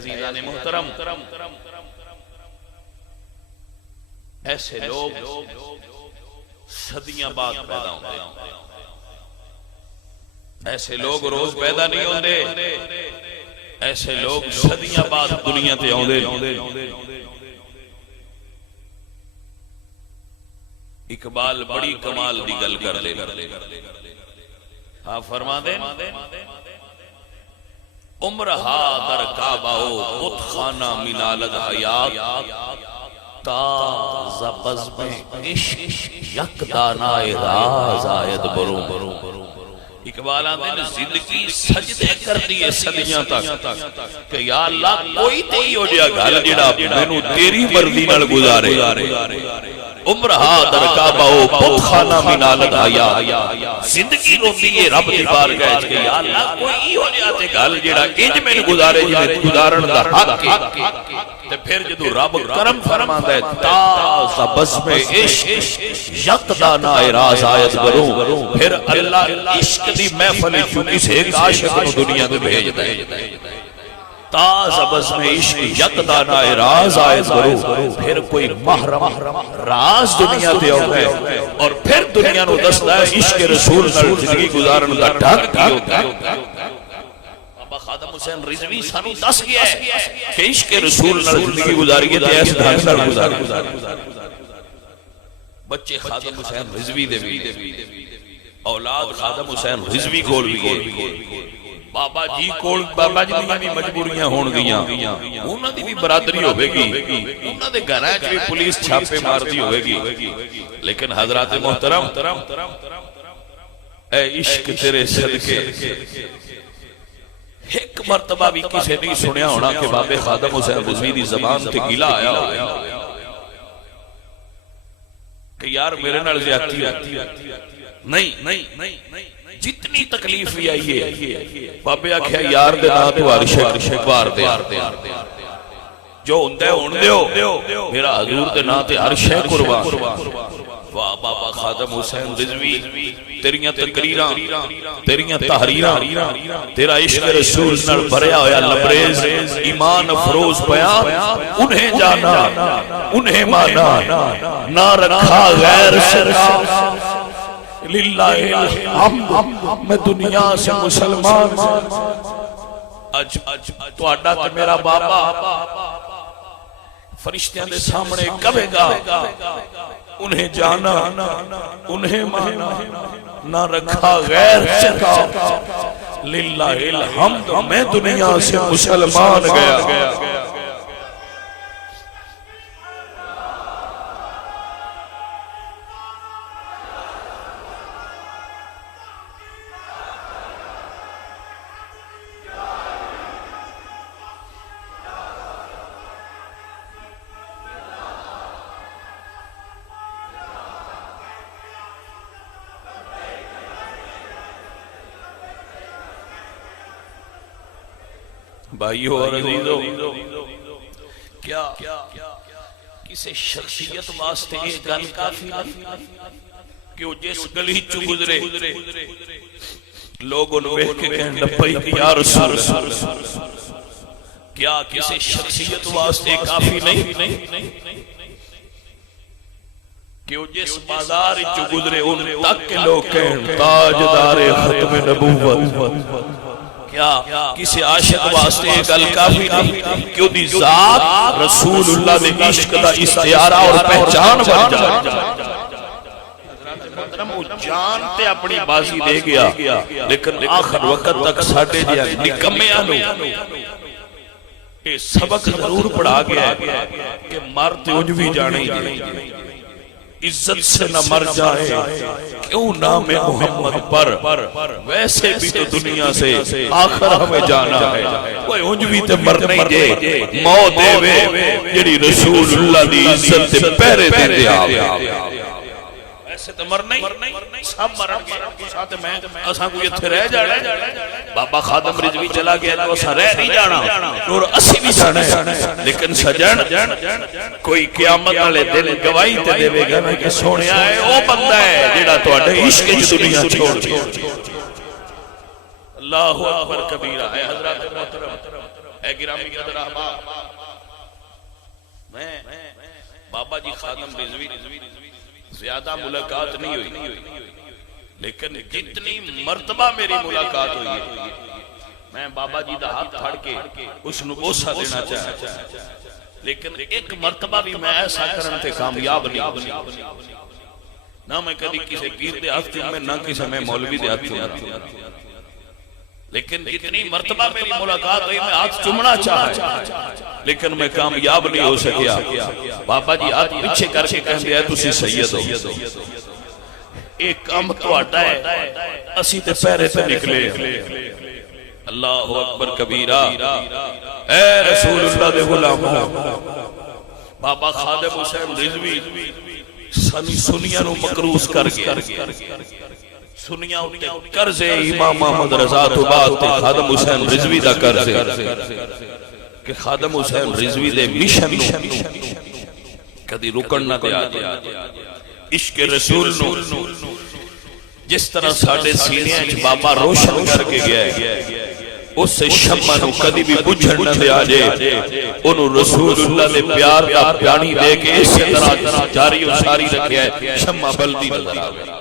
عزیزان محترم، ایسے لوگ صدیاں بعد پیدا ہوتے ہیں، ایسے لوگ روز پیدا نہیں ہوتے، ایسے لوگ صدیاں بعد دنیا تے آتے۔ اقبال بڑی کمال دی گل کر دے، آپ فرما دیں عمرہا در کعبہو بت خانہ منالد حیات، تاز بزم عشق یک دانائے راز آید برو۔ اقبال آتے ہیں زندگی سجدے کر دیئے صدیاں تک کہ یا اللہ کوئی تیئی ہو جیا گھر جڑا مینوں تیری مرضی نال گزارے۔ عمرہا در کعبہو بت خانہ منالد حیات، زندگی روندی ہے رب دی بارگاہ کہ یا اللہ کوئی ہو جاتے گھر جڑا انج مینوں گزارے جنہیں گزارن دا حق ہے۔ تے پھر جدو رب کرم فرماندا ہے تاز بزم عشق یک دانائے راز آیت برو، پھر اللہ عشق دی محفل چوں کسے ایک عاشق نو دنیا تے بھیجدا ہے۔ تاز بزم عشق یک دانائے راز آیت برو، پھر کوئی محرم راز دنیا تے آؤ ہے اور پھر دنیا نو دستا ہے عشق رسول نال زندگی گزارن دا ڈھنگ کی ہوتا ہے۔ خادم حسین رضوی سانو دس گیا ہے کہ عشق رسول نال زندگی گزاری ہے تے ایس ڈھنگ نال گزاری۔ بچے خادم حسین رضوی دے بھی، اولاد خادم حسین رضوی کول بھی، بابا جی کول بابا جی دی مجبوریاں ہون گیاں، انہاں دی بھی برادری ہوے گی، انہاں دے گھراں وچ بھی پولیس چھاپے ماردی ہوے گی، لیکن حضرات محترم اے عشق تیرے صدقے ایک مرتبہ بھی کسی نہیں سنیا ہونا کہ بابے خادم حسین رضوی دی زبان تے گلہ آیا ہو کہ یار میرے نال زیادتی نہیں، جتنی تکلیف بھی آئی ہے بابے آکھیا یار دے نا تو ہر شے بار دے، جو ہوندے ہون دیو، میرا حضور دے نا تے ہر شے قربان۔ واہ بابا خادم حسین رضوی تیریاں تقریراں، تیریاں تحریراں، تیرا عشق رسول نال بھریا ہویا لبریز ایمان افروز بیان، انہیں جانا انہیں مانا نہ رکھا غیر سے للہ الحمد، میں دنیا سے مسلمان۔ اج تو اڈا تے میرا بابا فرشتیاں دے سامنے کہے گا انہیں جانا انہیں مانا نہ رکھا غیر سے للہ الحمد، میں دنیا سے مسلمان گیا۔ بھائیو اور عزیزو، کیا کسی شخصیت واسطے یہ گل کافی نہیں کہ وہ جس گلی چو گزرے لوگوں نے بیٹھ کے کہنے لبیک یا رسول اللہ؟ کیا کسی شخصیت واسطے کافی نہیں کہ وہ جس بازار چو گزرے ان تک کے لوگ کہنے تاجدار ختم نبوت؟ کیا کسی عاشق واسطے گل کافی نہیں کہ دی ذات رسول اللہ دے عشق دا استعارہ اور پہچان بن جائے؟ وہ جان تے اپنی بازی دے گیا، لیکن آخر وقت تک ساڑھے دیا نکمیاں لو یہ سبق ضرور پڑھا گیا ہے کہ مرتے انج بھی جانے عزت سے نہ مر جائے کیوں نام محمد پر، ویسے بھی تو دنیا سے آخر ہمیں جانا ہے، کوئی انج بھی تے مر نہیں دے موت دے وے جڑی رسول اللہ دی عزت تے پہرے دے دے آوے۔ ایسے تو مر نہیں، سب مرن گے ساتھ میں اساں کو یہ رہ جانا ہے۔ بابا خادم رضوی چلا گیا تو اساں رہ نہیں جانا اور اسی بھی جانا ہے، لیکن سجن کوئی قیامت والے دن گواہی تے دے گا کہ سونیا ہے او بندہ ہے جڑا تواڈے عشق دی دنیا چھوڑ دیا۔ اللہ اکبر کبیرہ ہے حضرات محترم۔ اے گرامی قدر احباب، میں بابا جی خادم رضوی زیادہ ملاقات نہیں ہوئی، لیکن جتنی مرتبہ میری ملاقات ہوئی ہے میں بابا جی دا ہاتھ پھڑ کے اس نو بوسہ دینا چاہتا، لیکن ایک مرتبہ بھی میں ایسا کرن تے کامیاب نہیں، نہ میں کدی کسی پیر دے ہاتھ چومے نہ کسی میں مولوی دے ہاتھ چومے، لیکن جتنی مرتبہ میری ملاقات ہوئی میں ہاتھ چومنا چاہتا لیکن میں کامیاب نہیں ہو سکیا۔ بابا جی ہاتھ پیچھے کر کے کہہ دیا تسی سید ہو، ایک کام تو آٹا ہے اسی تے پیرے تے نکلے۔ اللہ اکبر کبیرہ، اے رسول اللہ دے غلاموں، بابا خادم حسین رضوی سنیاں نو مقروض کر گیا، سنیاں اٹھے قرض امام محمد رضا تو بعد تے خادم حسین رضوی دا قرض کہ خادم حسین رضوی دے مشن نو کدی رکن نہ دیا، عشق رسول نو جس طرح ساڑھے سینے اچھ بابا روشن کر کے گیا ہے، اس سے شمع نو کدی بھی بجھن نہ دیا جے، انہوں رسول اللہ دے پیار دا پیانی دے کے اس طرح جاری و ساری رکھیا ہے، شمع بلدی نظر آگیا۔